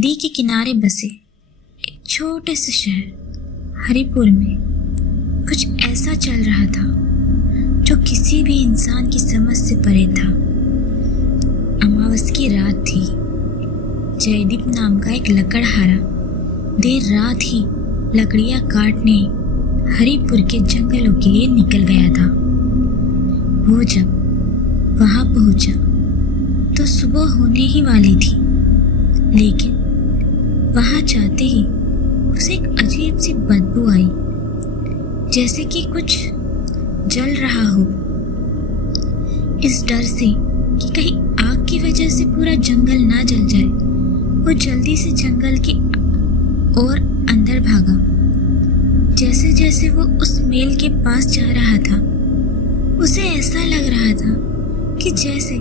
नदी के किनारे बसे एक छोटे से शहर हरिपुर में कुछ ऐसा चल रहा था जो किसी भी इंसान की समझ से परे था। अमावस की रात थी। जयदीप नाम का एक लकड़हारा देर रात ही लकड़ियां काटने हरिपुर के जंगलों के लिए निकल गया था। वो जब वहां पहुंचा तो सुबह होने ही वाली थी, लेकिन वहां जाते ही उसे एक अजीब सी बदबू आई, जैसे कि कुछ जल रहा हो। इस डर से कि कहीं आग की वजह से पूरा जंगल ना जल जाए, वो जल्दी से जंगल की ओर अंदर भागा। जैसे जैसे वो उस मेल के पास जा रहा था, उसे ऐसा लग रहा था कि जैसे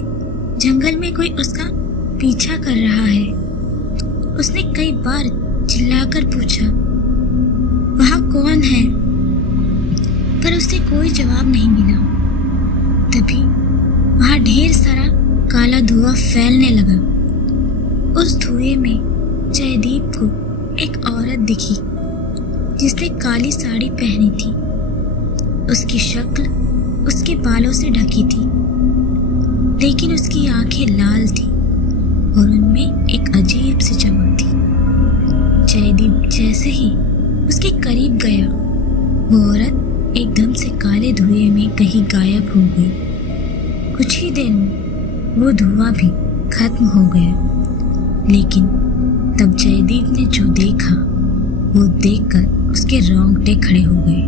जंगल में कोई उसका पीछा कर रहा है। उसने कई बार चिल्लाकर पूछा, वहां कौन है? पर उसे कोई जवाब नहीं मिला। तभी वहां ढेर सारा काला धुआं फैलने लगा। उस धुएं में जयदीप को एक औरत दिखी जिसने काली साड़ी पहनी थी। उसकी शक्ल उसके बालों से ढकी थी, लेकिन उसकी आंखें लाल थी और उनमें एक अजीब सी चमक थी। जयदीप जैसे ही उसके करीब गया, वो औरत एकदम से काले धुएं में कहीं गायब हो गई। कुछ ही देर में वो धुआं भी खत्म हो गया, लेकिन तब जयदीप ने जो देखा वो देखकर उसके रोंगटे खड़े हो गए।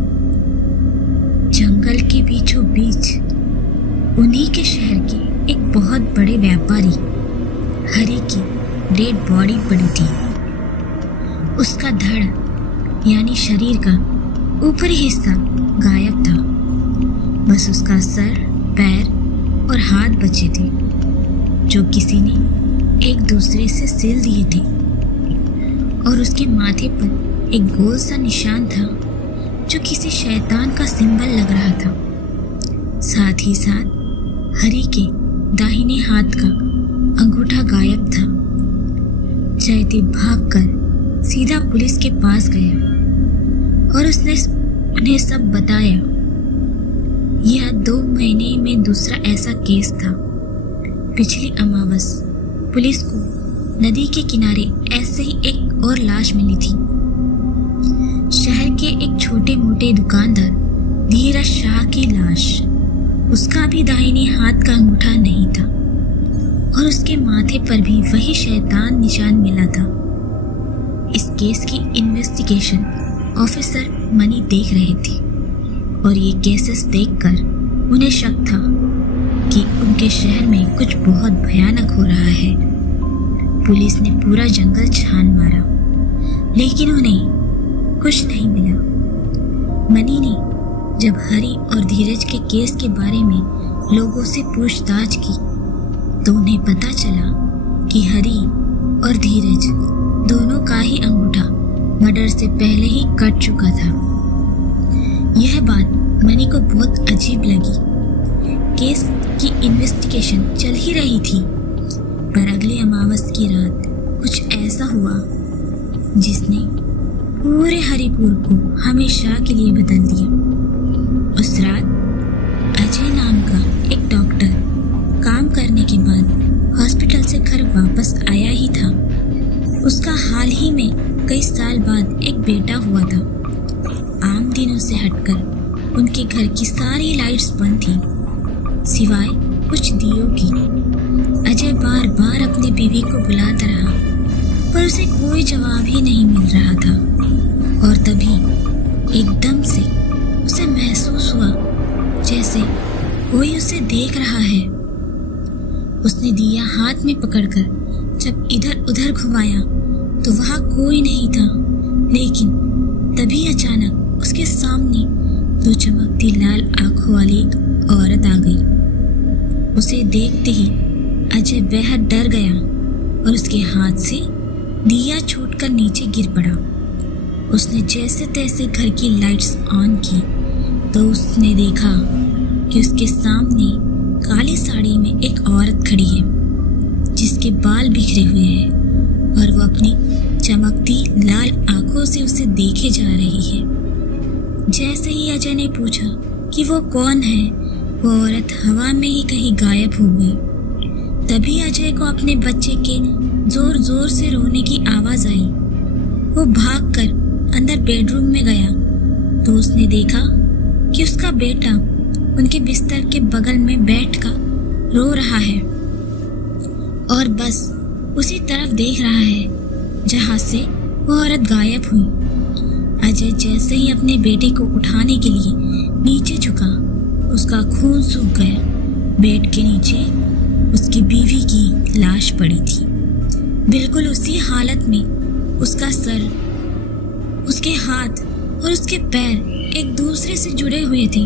जंगल के बीचों बीच उन्हीं के शहर के एक बहुत बड़े व्यापारी हरि की डेड बॉडी पड़ी थी। उसका धड़ यानी शरीर का ऊपरी हिस्सा गायब था। बस उसका सर, पैर और हाथ बचे थे, जो किसी ने एक दूसरे से सिल दिए थे। और उसके माथे पर एक गोल सा निशान था जो किसी शैतान का सिंबल लग रहा था। साथ ही साथ हरि के दाहिने हाथ का अंगूठा गायब था। जयदीप भागकर सीधा पुलिस के पास गया और उसने उन्हें सब बताया। यह 2 महीने में दूसरा ऐसा केस था। पिछली अमावस पुलिस को नदी के किनारे ऐसे ही एक और लाश मिली थी। शहर के एक छोटे मोटे दुकानदार धीरज शाह की लाश। उसका भी दाहिने हाथ का अंगूठा नहीं था और उसके माथे पर भी वही शैतान निशान मिला था। इस केस की इन्वेस्टिगेशन ऑफिसर मनी देख रहे थे और ये केसेस देखकर उन्हें शक था कि उनके शहर में कुछ बहुत भयानक हो रहा है। पुलिस ने पूरा जंगल छान मारा, लेकिन उन्हें कुछ नहीं मिला। मनी ने जब हरि और धीरज के केस के बारे में लोगों से पूछताछ की तो उन्हें पता चला कि हरि और धीरज दोनों का ही अंगूठा मर्डर से पहले ही कट चुका था। यह बात मनी को बहुत अजीब लगी। केस की इन्वेस्टिगेशन चल ही रही थी, पर अगले अमावस की रात कुछ ऐसा हुआ जिसने पूरे हरिपुर को हमेशा के लिए बदल दिया। उस रात अजय नाम का एक डॉक्टर काम करने के बाद हॉस्पिटल से घर वापस आया ही था। उसका हाल ही में कई साल बाद एक बेटा हुआ था। आम दिनों से हटकर उनके घर की सारी लाइट्स बंद थी, सिवाय कुछ दियों की। अजय बार बार अपनी बीवी को बुलाता रहा, पर उसे कोई जवाब ही नहीं मिल रहा था। और तभी एकदम से उसे महसूस हुआ जैसे कोई उसे देख रहा है। उसने दिया हाथ में पकड़कर जब इधर उधर घुमाया तो वहां कोई नहीं था, लेकिन तभी अचानक उसके सामने 2 चमकती लाल आंखों वाली एक औरत आ गई। उसे देखते ही अजय बेहद डर गया और उसके हाथ से दिया छूटकर नीचे गिर पड़ा। उसने जैसे तैसे घर की लाइट्स ऑन की तो उसने देखा कि उसके सामने काली साड़ी में एक औरत खड़ी है जिसके बाल बिखरे हुए हैं और वो अपनी चमकती लाल आंखों से उसे देखे जा रही है। जैसे ही अजय ने पूछा कि वो कौन है, वो औरत हवा में ही कहीं गायब हो गई। तभी अजय को अपने बच्चे के जोर जोर से रोने की आवाज आई। वो भागकर अंदर बेडरूम में गया तो उसने देखा कि उसका बेटा उनके बिस्तर के बगल में बैठकर रो रहा है और बस उसी तरफ देख रहा है जहां से वो औरत गायब हुई। अजय जैसे ही अपने बेटे को उठाने के लिए नीचे झुका, उसका खून सूख गया। बेड के नीचे उसकी बीवी की लाश पड़ी थी, बिल्कुल उसी हालत में। उसका सर, उसके हाथ और उसके पैर एक दूसरे से जुड़े हुए थे,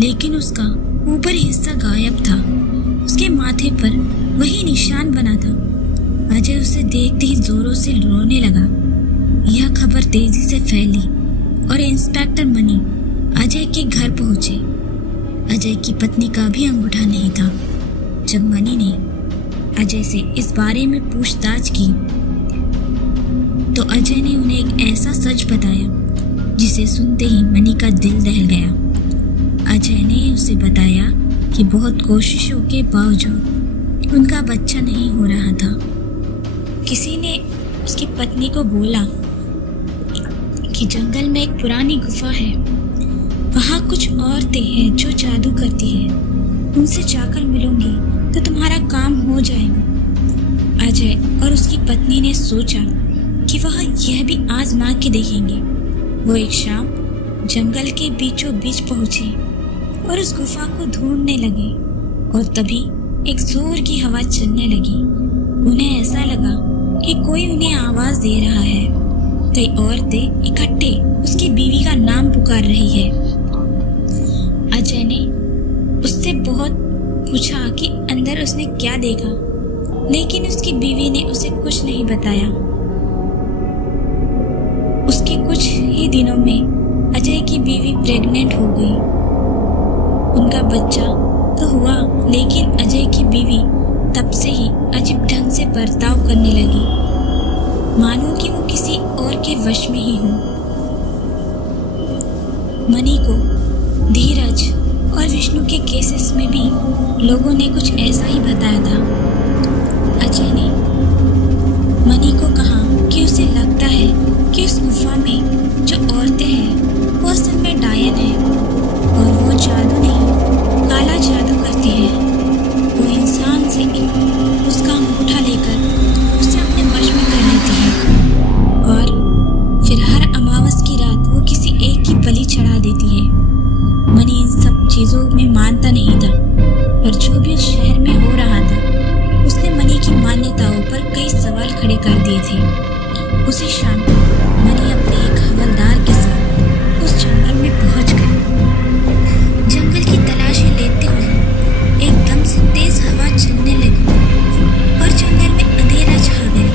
लेकिन उसका ऊपर हिस्सा गायब था। उसके माथे पर वही निशान बना था। अजय उसे देखते ही जोरों से रोने लगा। यह खबर तेजी से फैली और इंस्पेक्टर मनी अजय के घर पहुंचे। अजय की पत्नी का भी अंगूठा नहीं था। जब मनी ने अजय से इस बारे में पूछताछ की तो अजय ने उन्हें एक ऐसा सच बताया जिसे सुनते ही मनी का दिल दहल गया। अजय ने उसे बताया कि बहुत कोशिशों के बावजूद उनका बच्चा नहीं हो रहा था। किसी ने उसकी पत्नी को बोला कि जंगल में एक पुरानी गुफा है, वहाँ कुछ औरतें हैं जो जादू करती हैं, उनसे जाकर मिलूंगी तो तुम्हारा काम हो जाएगा। अजय और उसकी पत्नी ने सोचा कि वह यह भी आजमा के देखेंगे। वो एक शाम जंगल के बीचों बीच पहुंचे और उस गुफा को ढूंढने लगे और तभी एक जोर की हवा चलने लगी। उन्हें ऐसा लगा कि कोई उन्हें आवाज दे रहा है। कई औरतें इकट्ठे उसकी बीवी का नाम पुकार रही है। अजय ने उससे बहुत पूछा कि अंदर उसने क्या देखा, लेकिन उसकी बीवी ने उसे कुछ नहीं बताया। उसके कुछ ही दिनों में अजय की बीवी प्रेग्नेंट हो गई। उनका बच्चा तो हुआ, लेकिन अजय की बीवी तब से ही अजीब ढंग से बर्ताव करने लगी, मानो कि वो किसी और के वश में ही हो। मनी को धीरज और विष्णु के केसेस में भी लोगों ने कुछ ऐसा ही बताया था। अजय ने मनी को कहा कि उसे लगता है कि उस गुफा में जो औरतें हैं वो असल में डायन है और वो जादू नहीं, काला जादू करती है। वो इंसान से उसका अंगूठा लेकर उसे अपने वश में कर लेती है और फिर हर अमावस की रात वो किसी एक की बलि चढ़ा देती है। मनी इन सब चीज़ों में मानता नहीं था, पर जो भी उस शहर में हो रहा था उसने मनी की मान्यताओं पर कई सवाल खड़े कर दिए थे। उसी शाम मनी अपने एक हवलदार के साथ उस जंगल में पहुंच गए। जंगल की तलाशी लेते हुए एकदम से तेज हवा चलने लगी और जंगल में अंधेरा छा गया।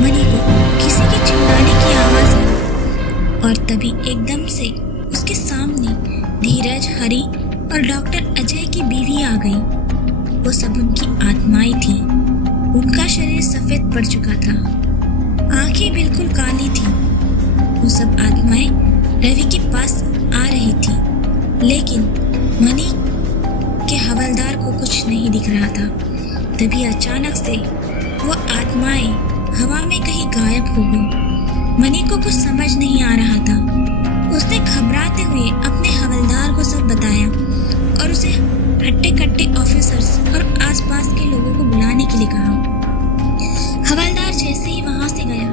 मनी को किसी के चिल्लाने की आवाज आई और तभी एकदम से उसके सामने धीरज, हरी और डॉक्टर अजय की बीवी आ गई। वो सब उनकी आत्माएं थी। उनका शरीर सफेद पड़ चुका था, आंखें बिल्कुल काली थी। वो सब आत्माएं रवि के पास आ रही थी, लेकिन मनी के हवलदार को कुछ नहीं दिख रहा था। तभी अचानक से वो आत्माएं हवा में कहीं गायब हो गई। मनी को कुछ समझ नहीं आ रहा था। उसने घबराते हुए अपने हवलदार को सब बताया और उसे हट्टे कट्टे ऑफिसर्स और आसपास के लोगों को बुलाने के लिए कहा। हवलदार जैसे ही वहां से गया,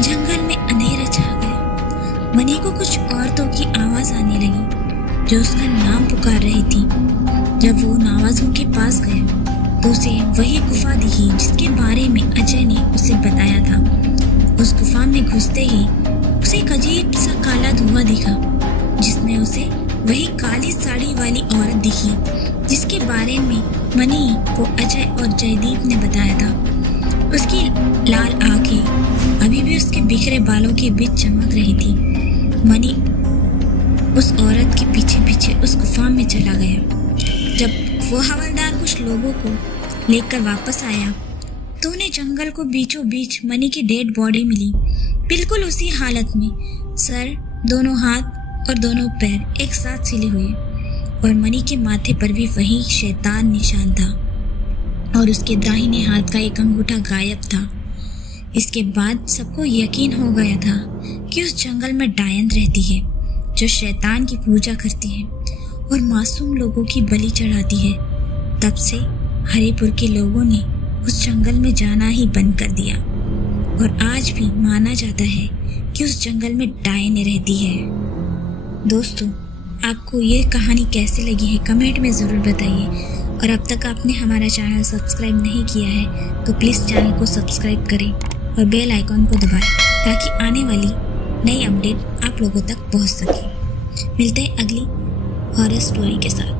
जंगल में अंधेरा छा गया। मनी को कुछ औरतों की आवाज आने लगी जो उसका नाम पुकार रही थी। जब वो उन आवाजों के पास गया तो उसे वही गुफा दिखी जिसके बारे में अजय ने उसे बताया था। उस गुफा में घुसते ही उसे एक अजीब सा काला धुआं दिखा, जिसमें उसे वही काली साड़ी वाली औरत दिखी जिसके बारे में मनी को अजय और जयदीप ने बताया था। उसकी लाल आंखें अभी भी उसके बिखरे बालों के बीच चमक रही थी। मनी उस औरत के पीछे पीछे उस गुफा में चला गया। जब वो हवलदार कुछ लोगों को लेकर वापस आया तो उन्हें जंगल को बीचों बीच मनी की डेड बॉडी मिली, बिल्कुल उसी हालत में, सर, दोनों हाथ और दोनों पैर एक साथ सिले हुए, और मनी के माथे पर भी वही शैतान निशान था और उसके दाहिने हाथ का एक अंगूठा गायब था। इसके बाद सबको यकीन हो गया था कि उस जंगल में डायन रहती है जो शैतान की पूजा करती है और मासूम लोगों की बलि चढ़ाती है। तब से हरिपुर के लोगों ने उस जंगल में जाना ही बंद कर दिया और आज भी माना जाता है कि उस जंगल में डायन रहती है। दोस्तों, आपको ये कहानी कैसी लगी है कमेंट में ज़रूर बताइए, और अब तक आपने हमारा चैनल सब्सक्राइब नहीं किया है तो प्लीज़ चैनल को सब्सक्राइब करें और बेल आइकॉन को दबाएं ताकि आने वाली नई अपडेट आप लोगों तक पहुंच सके। मिलते हैं अगली हॉरर स्टोरी के साथ।